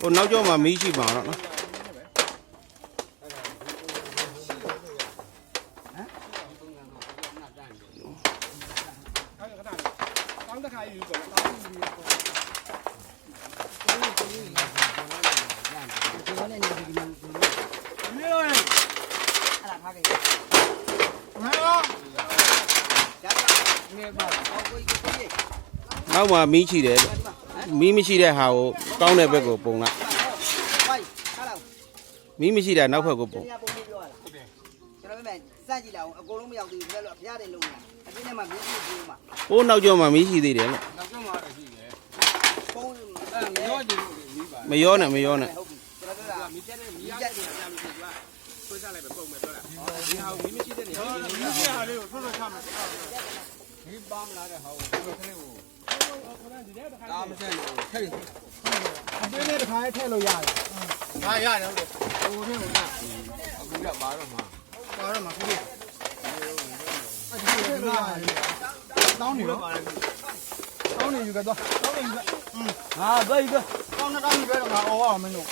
ဟိုနောက်ကျောမှာမီးရှိပါတော့နော်တောင်းတစ်ခါယူဆိုတော့နောက်မှာမီးရှိတယ်မီးမရှိတဲ့ဟာကိုကောင်းတဲ့ဘက်ကိုပုံလိုက်မီးမရှိတဲ့နောက်ဘက်ကိုပုံကျွန်တော်ပဲစကြည့်လာအောင်အကုန်လုံးမရောက်သေးဘူးလက်လို့ဖျားတယ်လုံးလားအပြင်းနဲ့မှမင်းကြီးဘူးမှာ ဟိုနောက်ကျောမှာမီးရှိသေးတယ်လို့ နောက်ဆုံးမှတော့ရှိတယ် ပုံး ရောကြည့်လို့ပြီးပါ မရောနဲ့မရောနဲ့ ဟုတ်ပြီကျွန်တော်ပြောတာ မီးတက်နေမီးရတယ်ကြာမရှိဘူးခွေးစားလိုက်ပဲပုံမယ်ပြောတာဒီဟာမီးမရှိတဲ့နေရာမီးရှိဟာလေးကိုထွတ်ထွတ်ချမယ်မီးပါမလာတဲ့ဟာကိုဒီလိုခလေးကိုဒါမဆက်လို့ထည့်ရင်အပြင်းနဲ့တစ်ခါထည့်လို့ရတယ်ဟာရတယ်ဟုတ်တယ်ဟိုထဲကအခုကပါတော့မှာခလေးအဲ့ဒီတောင်းနေတော့တောင်းနေယူကတော့တောင်းနေယူကဟာသွားယူကတောင်းနေတော့ငါအော်အောင်မင်းတို့